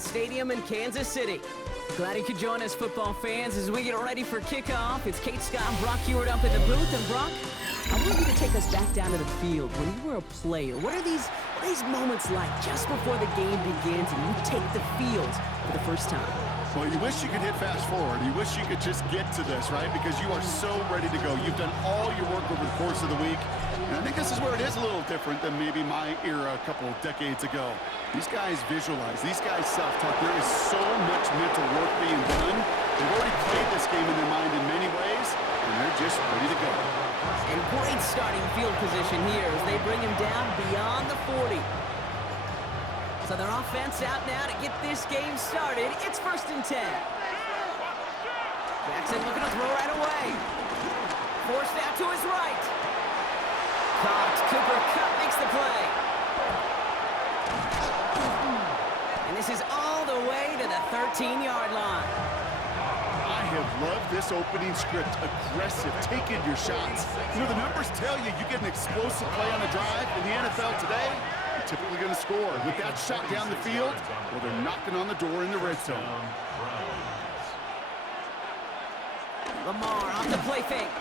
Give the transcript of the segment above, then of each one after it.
Stadium in Kansas City. Glad you could join us, football fans, as we get ready for kickoff. It's Kate Scott and Brock Hewitt up in the booth. And Brock, I want you to take us back down to the field when you were a player. What are these moments like just before the game begins and you take the field for the first time? Well, you wish you could hit fast forward. You wish you could just get to this, right? Because you are so ready to go. You've done all your work over the course of the week. And I think this is where it is a little different than maybe my era a couple decades ago. These guys visualize. These guys self-talk. There is so much mental work being done. They've already played this game in their mind in many ways, and they're just ready to go. And great starting field position here as they bring him down beyond the 40. So their offense out now to get this game started. It's 1st and 10. Jackson looking to throw right away. Forced out to his right. Caught. Cooper Kupp makes the play. And this is all the way to the 13-yard line. I have loved this opening script. Aggressive, taking your shots. You know, the numbers tell you you get an explosive play on a drive in the NFL today, you're typically going to score. With that shot down the field, well, they're knocking on the door in the red zone. Lamar off the play fake.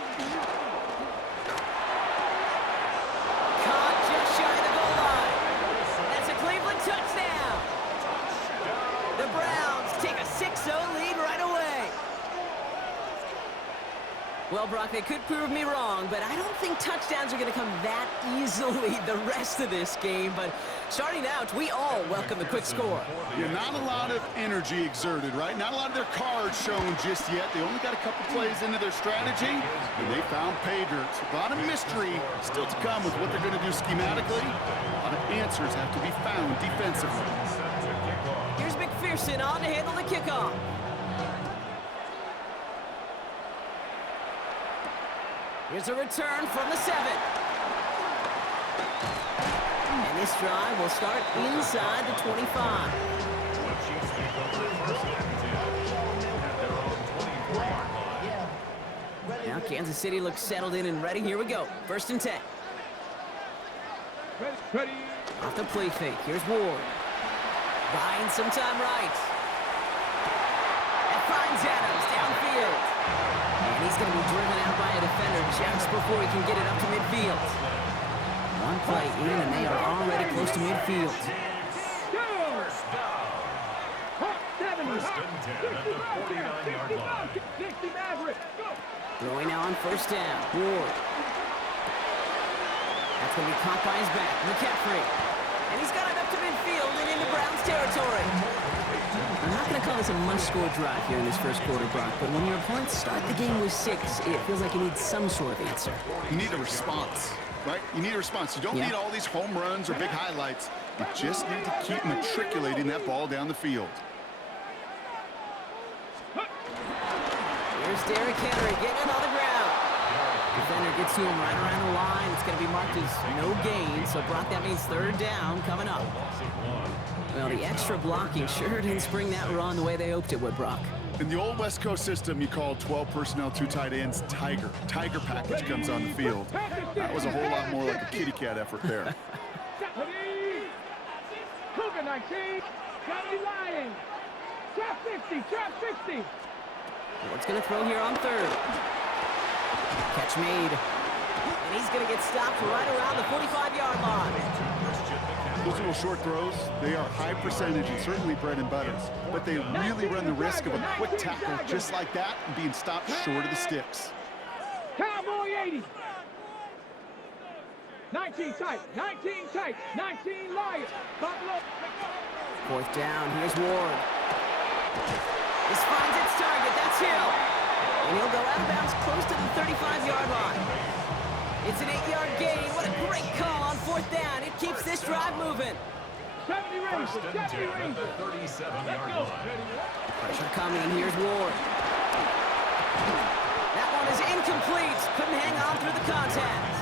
Caught just shy of the goal line. That's a Cleveland touchdown. The Browns take a 6-0 lead right away. Well, Brock, they could prove me wrong, but I don't think touchdowns are going to come that easily the rest of this game. But starting out, we all welcome the quick score. Yeah, not a lot of energy exerted, right? Not a lot of their cards shown just yet. They only got a couple plays into their strategy, and they found pay dirt. A lot of mystery still to come with what they're going to do schematically. A lot of answers have to be found defensively. Here's McPherson on to handle the kickoff. Here's a return from the 7. And this drive will start inside the 25. Now Kansas City looks settled in and ready. Here we go. 1st and 10. Ready. Off the play fake. Here's Ward. Buying some time right. And finds Adams downfield. And he's going to be driven out by a defender just before he can get it up to midfield. One play in, and they are already close to midfield. Throwing now on 1st down. Ward. That's going to be caught by his back. McCaffrey. And he's got it up to midfield and into Browns territory. I'm not going to call this a must-score drive here in this first quarter, Brock, but when your opponents start the game with 6, it feels like you need some sort of answer. You need a response, right? You need a response. You don't need all these home runs or big highlights. You just need to keep matriculating that ball down the field. Here's Derrick Henry getting it on the ground. Defender gets to him right around the line. It's going to be marked as no gain, so Brock, that means 3rd down coming up. Well, the extra blocking sure didn't spring that run the way they hoped it would, Brock. In the old West Coast system, you called 12 personnel, 2 tight ends, Tiger. Tiger package comes on the field. That was a whole lot more like a kitty cat effort there. Cougar 19, Johnny Lion. Trap 60, trap 60. What's going to throw here on 3rd? Catch made. And he's going to get stopped right around the 45-yard line. Those little short throws, they are high percentage and certainly bread and butter. But they really run the risk of a quick tackle just like that and being stopped short of the sticks. Cowboy 80. 19 tight, 19 tight, 19 Lions. Buffalo. 4th down, here's Ward. This finds its target, that's Hill. And he'll go out of bounds close to the 35-yard line. It's an 8-yard gain. What a great call on 4th down. It keeps this drive moving. 70 Rangers, 70 Rangers. 37-yard line. Pressure coming, and here's Ward. That one is incomplete. Couldn't hang on through the contact.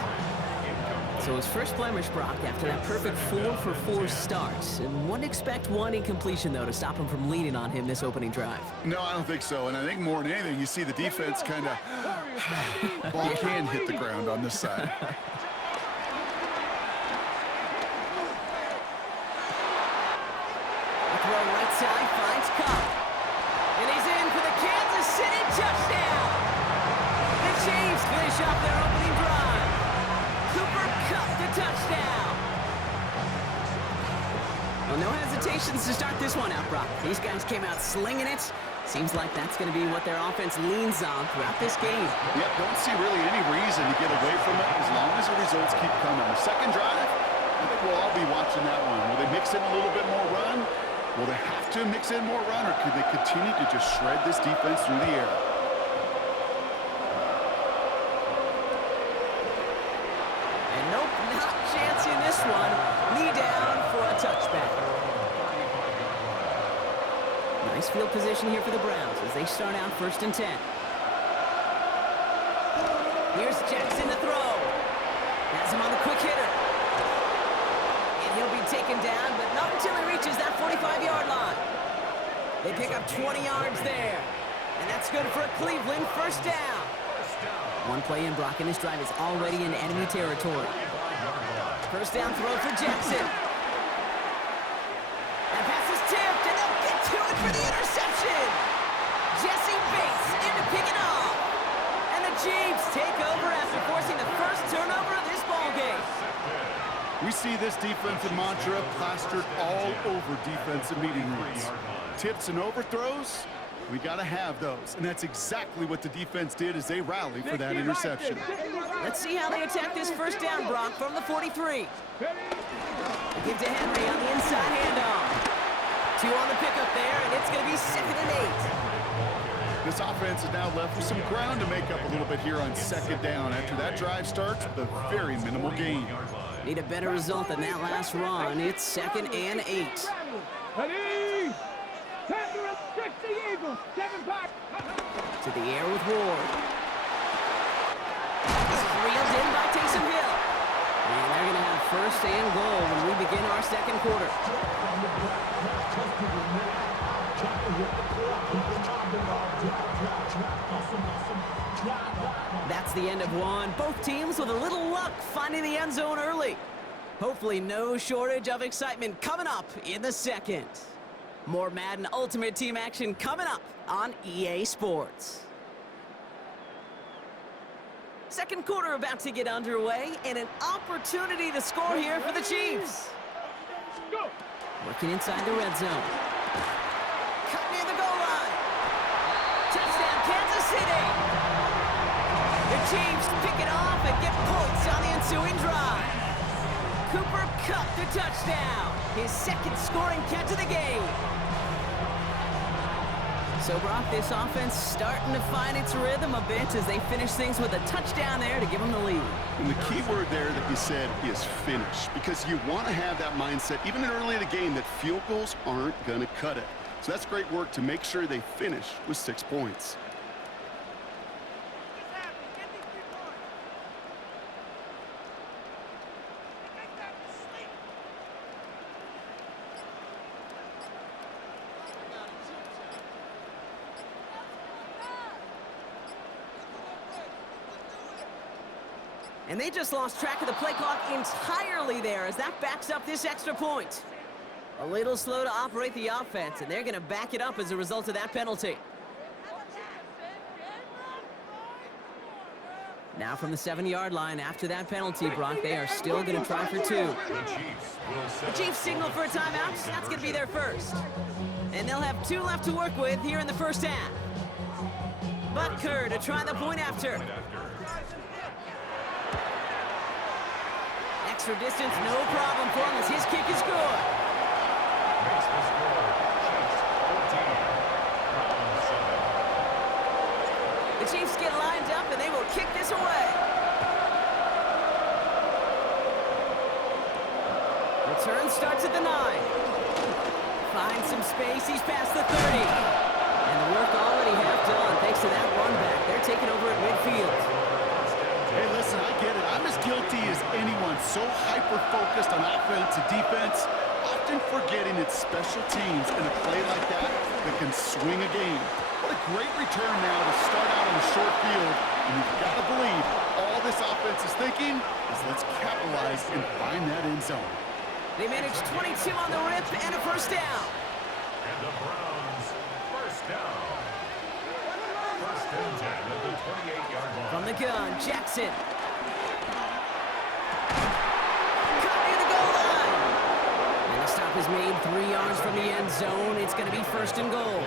So his first blemish, Brock, after that perfect 4-for-4 start. And wouldn't expect one incompletion, though, to stop him from leaning on him this opening drive. No, I don't think so. And I think more than anything, you see the defense kind of ball can hit the ground on this side. Throw right side this one out, Brock. These guys came out slinging it. Seems like that's going to be what their offense leans on throughout this game. Yep, don't see really any reason to get away from it as long as the results keep coming. The second drive, I think we'll all be watching that one. Will they mix in a little bit more run? Will they have to mix in more run, or could they continue to just shred this defense through the air? And nope, not chancing this one. Knee down for a touchback. Nice field position here for the Browns as they start out 1st and 10. Here's Jackson to throw. Has him on the quick hitter. And he'll be taken down, but not until he reaches that 45-yard line. They pick up 20 yards there. And that's good for a Cleveland 1st down. One play in, Brock, and this drive is already in enemy territory. 1st down throw for Jackson. That pass is tipped, and they'll get to it for the interception. Jesse Bates in to pick it off. And the Chiefs take over after forcing the first turnover of this ballgame. We see this defensive mantra plastered all over defensive meeting rooms. Tips and overthrows, we got to have those. And that's exactly what the defense did as they rallied for that interception. Let's see how they attack this 1st down, Brock, from the 43. Give to Henry on the inside handoff. 2 on the pickup there, and it's going to be 2nd and 8. This offense is now left with some ground to make up a little bit here on 2nd down after that drive starts with a very minimal gain. Need a better result than that last run. It's 2nd and 8. Ready? Tender and 60 Eagles. 7 back. To the air with Ward. This is reeled in by Taysom Hill. And they're going to have 1st and goal when we begin our 2nd quarter. That's the end of one. Both teams with a little luck finding the end zone early. Hopefully no shortage of excitement coming up in the 2nd. More Madden Ultimate Team action coming up on EA Sports. 2nd quarter about to get underway, and an opportunity to score here for the Chiefs. Working inside the red zone. Cut near the goal line. Touchdown, Kansas City. The Chiefs pick it off and get points on the ensuing drive. Cooper Kupp the touchdown. His 2nd scoring catch of the game. So, Brock, this offense starting to find its rhythm a bit as they finish things with a touchdown there to give them the lead. And the key word there that you said is finish, because you want to have that mindset, even early in the game, that field goals aren't going to cut it. So that's great work to make sure they finish with 6 points. And they just lost track of the play clock entirely there as that backs up this extra point. A little slow to operate the offense, and they're going to back it up as a result of that penalty. Now from the 7-yard line after that penalty, Brock, they are still going to try for 2. The Chiefs signal for a timeout. That's going to be their first. And they'll have 2 left to work with here in the 1st half. Butker to try the point after. Extra distance, no problem for him as his kick is good. The Chiefs get lined up and they will kick this away. Return starts at the 9. Finds some space, he's past the 30. And the work already half done thanks to that run back. They're taking over at midfield. Hey, listen, I get it. I'm as guilty as anyone. So hyper-focused on offense and defense, often forgetting it's special teams in a play like that that can swing a game. What a great return now to start out on the short field. And you've got to believe all this offense is thinking is let's capitalize and find that end zone. They managed 22 on the rip and a 1st down. And the Browns, 1st down. 1st and 10 at the 28-yard line. From the gun, Jackson. Cut near the goal line. And the stop stop is made 3 yards from the end zone. It's going to be first and goal.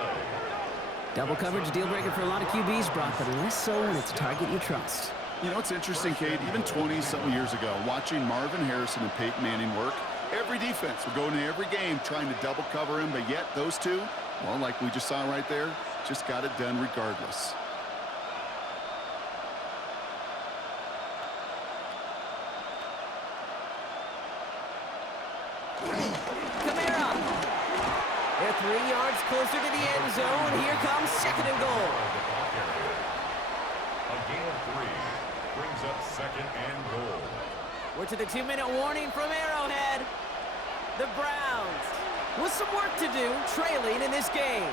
Double coverage, deal breaker for a lot of QBs, Brock, but less so when it's a target you trust. You know, it's interesting, Kate, even 20-something years ago, watching Marvin Harrison and Peyton Manning work, every defense would go into every game trying to double cover him, but yet those two, well, like we just saw right there, just got it done regardless. They're 3 yards closer to the end zone. Here comes second and goal. A gain of 3 brings up second and goal. We're to the 2-minute warning from Arrowhead. The Browns with some work to do, trailing in this game.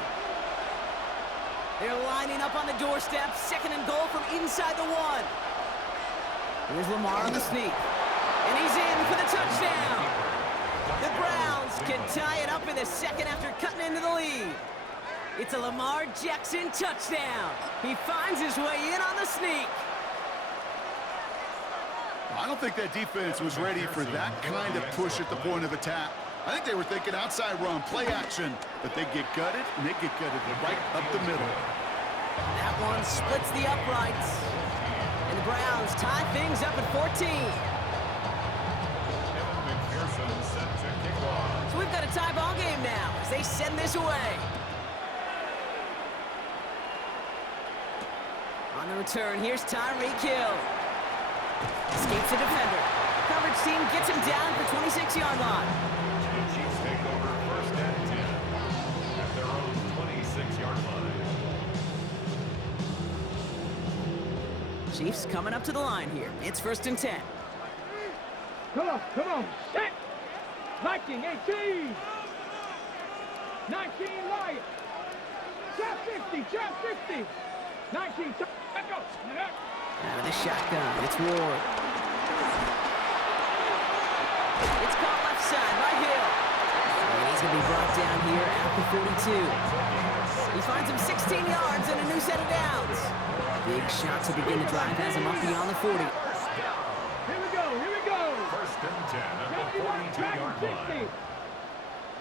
They're lining up on the doorstep. Second and goal from inside the 1. Here's Lamar on the sneak. And he's in for the touchdown. The Browns can tie it up in the second after cutting into the lead. It's a Lamar Jackson touchdown. He finds his way in on the sneak. I don't think that defense was ready for that kind of push at the point of attack. I think they were thinking outside run, play action, but they get gutted, and they get gutted right up the middle. That one splits the uprights. And the Browns tie things up at 14. So we've got a tie ball game now as they send this away. On the return, here's Tyreek Hill. Escapes the defender. Coverage team gets him down at the 26-yard line. The Chiefs take over first and 10 at their own 26-yard line. Chiefs coming up to the line here. It's first and 10. Come on, set! Viking 18! 19 Lions! Trap 50, trap 50! 19, let's go! Out of the shotgun, it's Ward. It's caught left side by Hill. And he's going to be brought down here at the 42. He finds him 16 yards and a new set of downs. Big shot to begin the drive has him up beyond the 40. Here we go! First and 10 at the 42-yard line.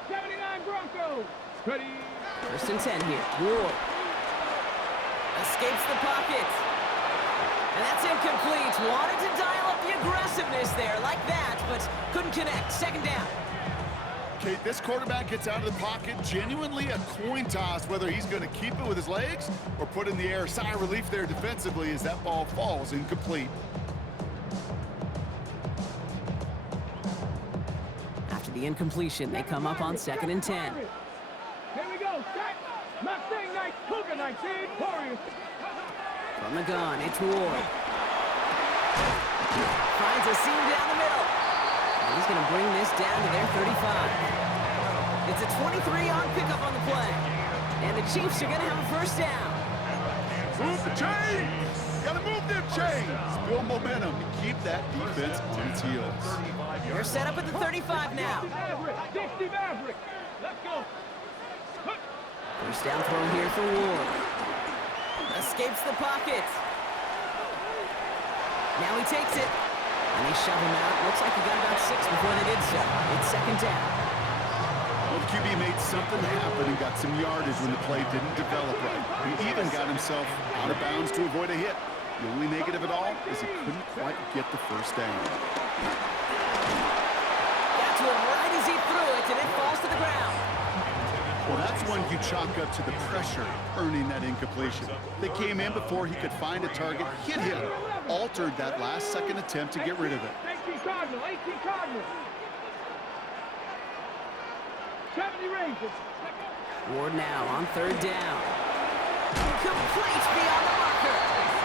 79 Broncos! Ready? First and 10 here. Ward. Escapes the pocket. And that's incomplete. Wanted to dial up the aggressiveness there like that, but couldn't connect. Second down. Kate, this quarterback gets out of the pocket, genuinely a coin toss whether he's going to keep it with his legs or put in the air. Sigh of relief there defensively as that ball falls incomplete. After the incompletion, they come up on second and 10. Here we go, set! Mustang 19, Cougar 19, Warriors! From the gun, it's Ward. Finds a seam down the middle. And he's going to bring this down to their 35. It's a 23-yard pickup on the play. And the Chiefs are going to have a first down. Move the chains! Got to move them chains! Build momentum and keep that defense on its heels. They're set up at the 35 now. 60 Maverick! Let's go! First down throw here for Ward. Escapes the pocket. Now he takes it. And they shove him out. Looks like he got about 6 before they did so. It's second down. Well, the QB made something happen and got some yardage when the play didn't develop right. He even got himself out of bounds to avoid a hit. The only negative at all is he couldn't quite get the first down. Got to him right as he threw it, and it falls to the ground. Well, that's when you chalk up to the pressure earning that incompletion. They came in before he could find a target, hit him, altered that last-second attempt to get rid of it. 18 Cardinal, 18 Cardinal. 70 Rangers. Ward now on third down. Complete beyond the marker.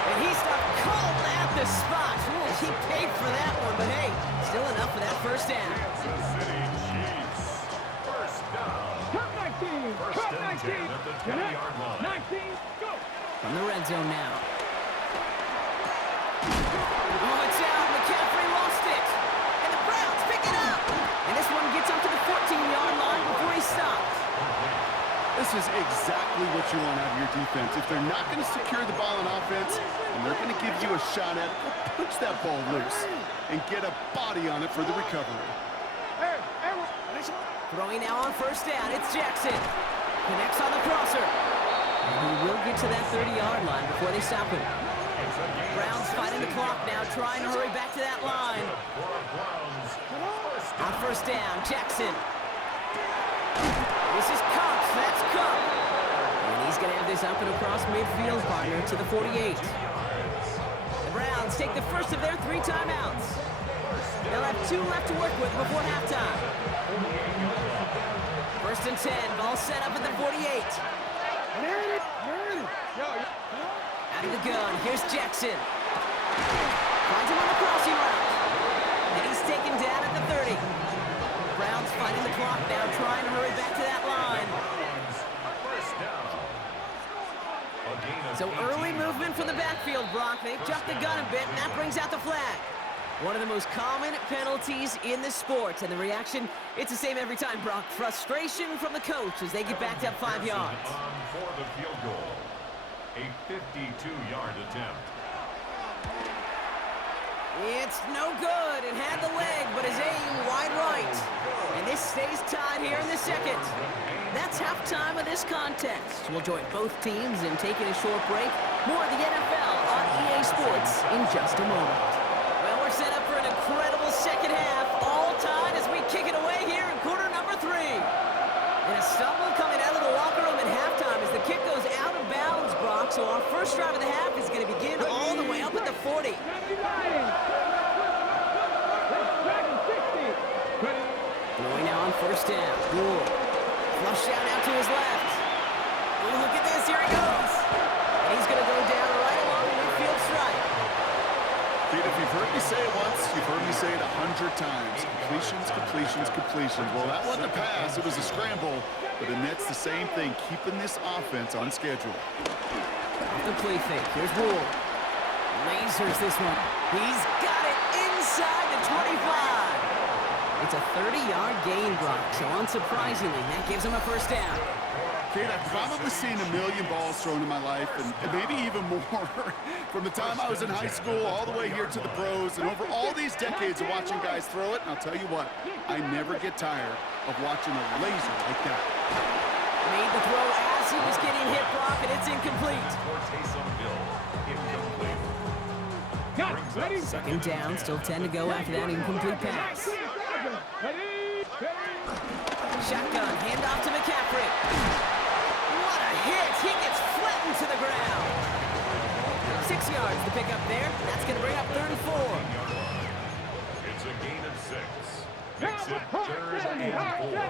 And he stopped cold at the spot. Ooh, he paid for that one, but hey, still enough for that first down. Kansas City Chiefs. First down. Cup 19. First Cup and 10 at the 20-yard line. 19. Go. From the red zone now. Oh, it's out. McCaffrey lost it. And the Browns pick it up. And this one gets up to the 14-yard line before he stops. This is exactly what you want out of your defense. If they're not going to secure the ball on offense, and they're going to give you a shot at it, punch that ball loose and get a body on it for the recovery. Hey, Throwing now on first down. It's Jackson. Connects on the crosser. And he will get to that 30-yard line before they stop him. Browns fighting the clock now, trying to hurry back to that line. On first down, Jackson. This is Cup. That's Cup. And he's going to have this up and across midfield, partner, to the 48. The Browns take the first of their 3 timeouts. They'll have 2 left to work with before halftime. First and 10, ball set up at the 48. Out of the gun, here's Jackson. Finds him on the crossing route. And he's taken down at the 30. Browns fighting the clock now, trying to hurry back to that line. So early movement from the backfield, Brock. They've jumped the gun a bit, and that brings out the flag. One of the most common penalties in the sport. And the reaction, it's the same every time, Brock. Frustration from the coach as they get backed up 5 yards. For the field goal. A 52-yard attempt. It's no good. It had the leg, but his aim wide right. And this stays tied here in the second. That's halftime of this contest. We'll join both teams in taking a short break. More of the NFL on EA Sports in just a moment. Well, we're set up for an incredible second half. All tied as we kick it away here in quarter number 3. And a stumble coming out of the locker room at halftime as the kick goes out of bounds, Brock. So our first drive of the half is going to begin all the way up at the 40. Going now on first down. Rule. Flush down out to his left. Oh, look at this. Here he goes. And he's going to go down right along the midfield stripe. Dude, if you've heard me say it once, you've heard me say it 100 times. Completions, completions, completions. Well, that wasn't a pass. It was a scramble. But the Nets, the same thing, keeping this offense on schedule. Off the play fake. Here's Rule. Lasers this one. He's got it inside the 25. It's a 30-yard gain, Brock. So unsurprisingly, that gives him a first down. Kate, I've probably seen a million balls thrown in my life, and maybe even more. From the time I was in high school all the way here to the pros, and over all these decades of watching guys throw it, and I'll tell you what, I never get tired of watching a laser like that. Made the throw as he was getting hit, Brock, and it's incomplete. Second down, still 10 to go after that incomplete pass. Shotgun, handoff to McCaffrey. What a hit! He gets flattened to the ground. 6 yards to pick up there. That's going to bring up 3rd and 4. It's a gain of 6. Makes it 3rd and 4.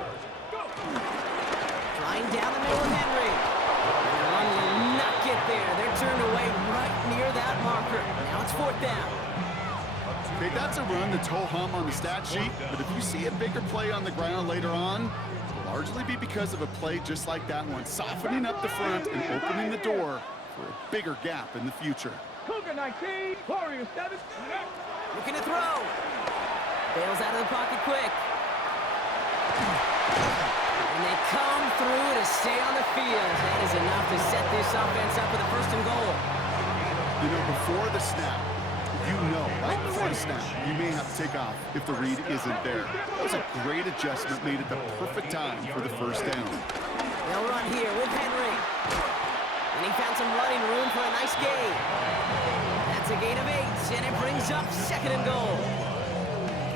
Flying down the middle of Henry. And the run will not get there. They're turned away right near that marker. Now it's 4th down. Okay, that's a run that's ho-hum on the stat sheet, but if you see a bigger play on the ground later on, it'll largely be because of a play just like that one, softening up the front and opening the door for a bigger gap in the future. Cougar 19, Warriors 7. Looking to throw. Bails out of the pocket quick. And they come through to stay on the field. That is enough to set this offense up with a 1st and goal. You know, before the snap, you know, right before the snap, you may have to take off if the read isn't there. That was a great adjustment made at the perfect time for the 1st down. They'll run here with Henry. And he found some running room for a nice gain. That's a gain of 8, and it brings up 2nd and goal.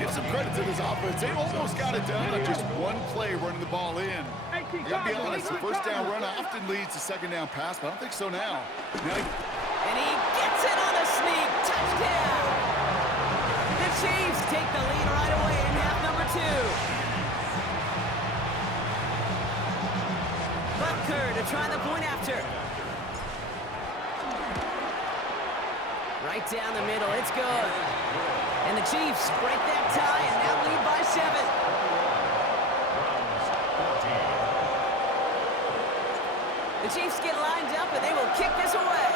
Give some credit to this offense. They almost got it done on just one play running the ball in. I gotta be honest, the 1st down run often leads to 2nd down pass, but I don't think so now. And he gets it on a sneak. Touchdown! The Chiefs take the lead right away in half number 2. Butker to try the point after. Right down the middle. It's good. And the Chiefs break that tie and now lead by 7. The Chiefs get lined up and they will kick this away.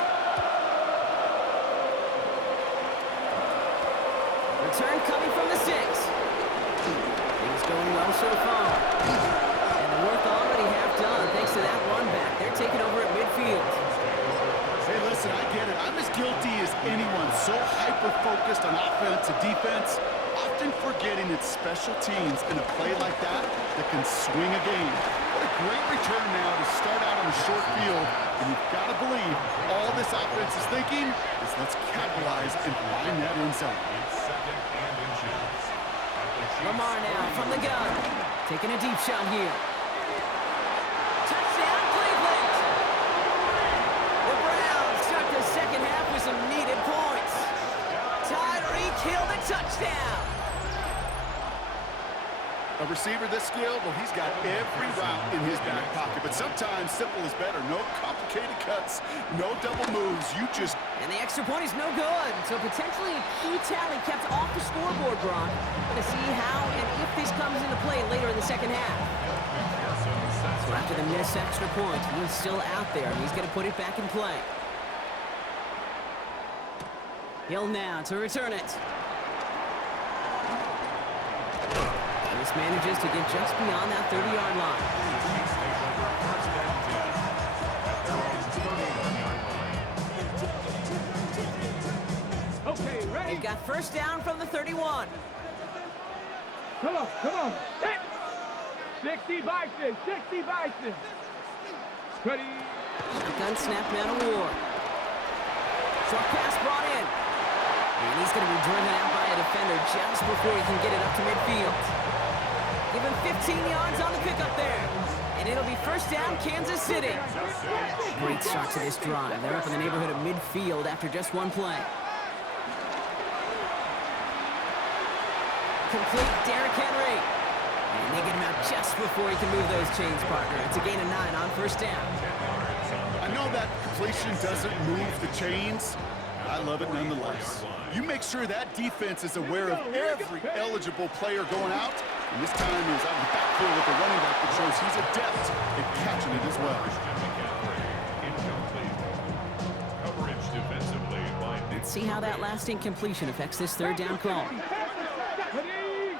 Return coming from the 6. Things going well so far. And the work already half done thanks to that run back. They're taking over at midfield. Hey, listen, I get it. I'm as guilty as anyone. So hyper-focused on offense and defense. Often isn't forgetting its special teams in a play like that that can swing a game. What a great return now to start out on a short field. And you've got to believe all this offense is thinking is let's capitalize and find that end zone. Lamar now from the gun. Taking a deep shot here. Touchdown, Cleveland! The Browns start the second half with some needed points. Tyreek Hill, the touchdown! A receiver this skilled, well, he's got every route in his back pocket. But sometimes simple is better. No complicated cuts, no double moves. You just... And the extra point is no good. So potentially a key tally kept off the scoreboard, Brock. Going to see how and if this comes into play later in the second half. So after the missed extra point, he's still out there, and he's going to put it back in play. Hill now to return it. Davis manages to get just beyond that 30-yard line. Okay, ready? They've got first down from the 31. Come on. Hit! 60 Bison, 60 Bison. Ready? Shotgun snap now to Ward. Short pass brought in. And he's going to be driven out by a defender just before he can get it up to midfield. Give him 15 yards on the pickup there. And it'll be first down, Kansas City. Great start to this drive. They're up in the neighborhood of midfield after just one play. Complete Derrick Henry. And they get him out just before he can move those chains, partner. It's a gain of 9 on first down. I know that completion doesn't move the chains. I love it nonetheless. You make sure that defense is aware of every eligible player going out. And this time he's out of the backfield with the running back that shows he's adept at catching it as well. Let's see how that last incompletion affects this third down call. Ready?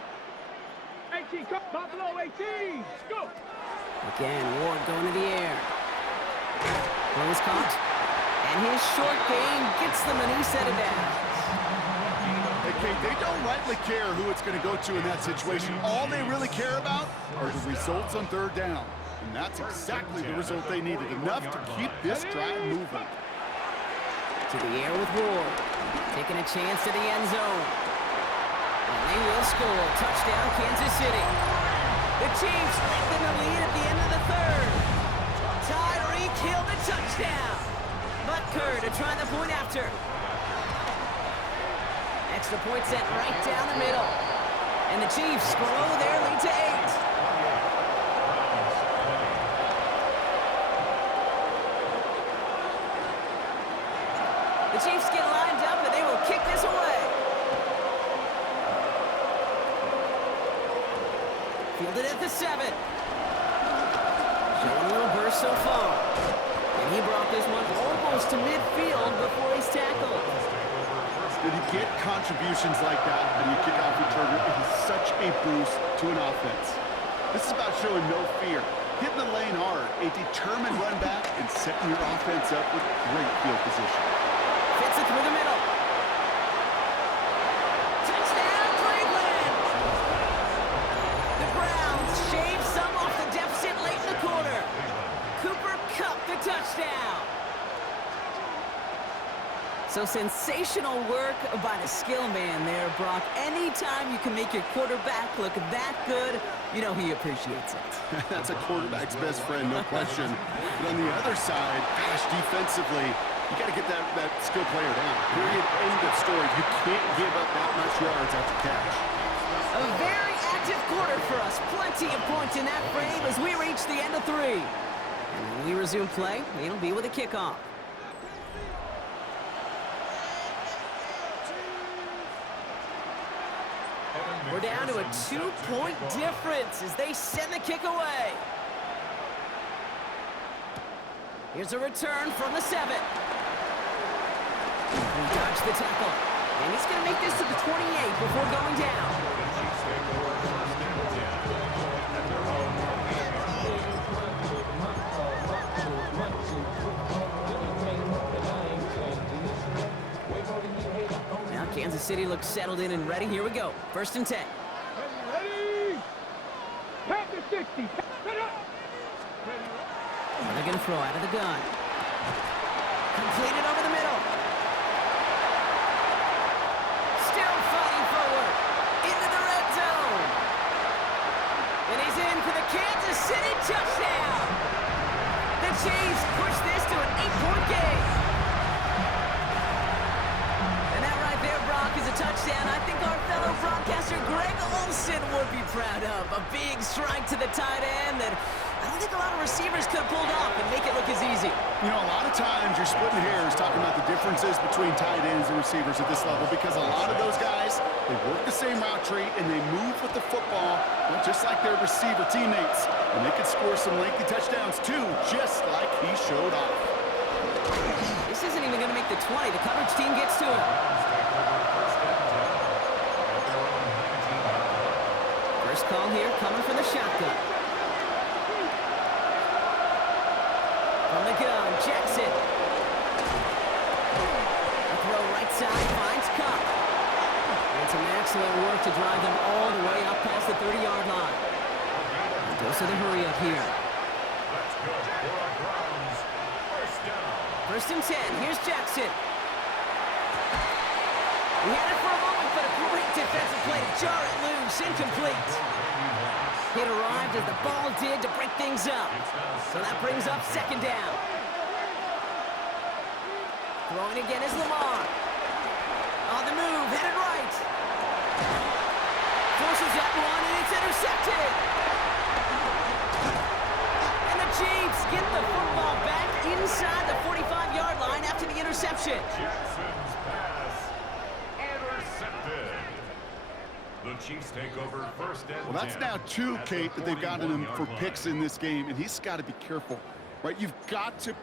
18, Buffalo 18. Go. Again, Ward going to the air. Ball is caught. And his short game gets them a new set of downs. Okay, they don't rightly care who it's going to go to in that situation. All they really care about are the results on third down. And that's exactly the result they needed. Enough to keep this drive moving. To the air with Ward. Taking a chance to the end zone. And they will score. Touchdown, Kansas City. The Chiefs lengthen the lead at the end of the third. Tyreek Hill, the touchdown. Butker to try the point after. Extra point set right down the middle. And the Chiefs grow their lead to 8. The Chiefs get lined up and they will kick this away. Fielded at the 7. Showing a little burst so far. And he brought this one almost to midfield before he's tackled. When you get contributions like that and you kick off returner, it is such a boost to an offense. This is about showing no fear, hitting the lane hard, a determined run back, and setting your offense up with great field position. Fits it through the middle. Touchdown, Cleveland! The Browns shave some off the deficit late in the quarter. Cooper Kupp, the touchdown. So sensational work by the skill man there, Brock. Anytime you can make your quarterback look that good, you know he appreciates it. That's a quarterback's best friend, no question. But on the other side, gosh, defensively, you got to get that skill player down. Period, end of story. You can't give up that much yards after catch. A very active quarter for us. Plenty of points in that frame as we reach the end of 3. And when we resume play, it'll be with a kickoff. We're down to a 2-point difference as they send the kick away. Here's a return from the 7. He dodged the tackle. And he's going to make this to the 28 before going down. Kansas City looks settled in and ready. Here we go. 1st and 10. Ready? Pass to 60. Set up. They're going to throw out of the gun. Completed over the middle. Still fighting forward. Into the red zone. And he's in for the Kansas City touchdown. The Chiefs push this to an 8-point game. And that right there, Brock, is a touchdown I think our fellow broadcaster Greg Olsen would be proud of. A big strike to the tight end that I don't think a lot of receivers could have pulled off and make it look as easy. You know, a lot of times you're splitting hairs talking about the differences between tight ends and receivers at this level because a lot of those guys, they work the same route tree and they move with the football, well, just like their receiver teammates. And they could score some lengthy touchdowns too, just like he showed off. This isn't even going to make the 20. The coverage team gets to him. First call here coming from the shotgun. From the gun, Jackson. A throw right side, finds Cup. And some excellent work to drive them all the way up past the 30-yard line. Goes to the hurry up here. That's good for the Browns. First down. 1st and 10. Here's Jackson. He had it for a moment, but a great defensive play to jar it loose. Incomplete. It arrived as the ball did to break things up. So that brings up 2nd down. Throwing again is Lamar. On the move, headed right. Forces that one, and it's intercepted. And the Chiefs get the football back inside the 45-yard line after the interception. Jackson's pass intercepted. The Chiefs take over 1st and 10. Well, that's now 2, Kate, that they've gotten him for picks in this game, and he's got to be careful, right? You've got to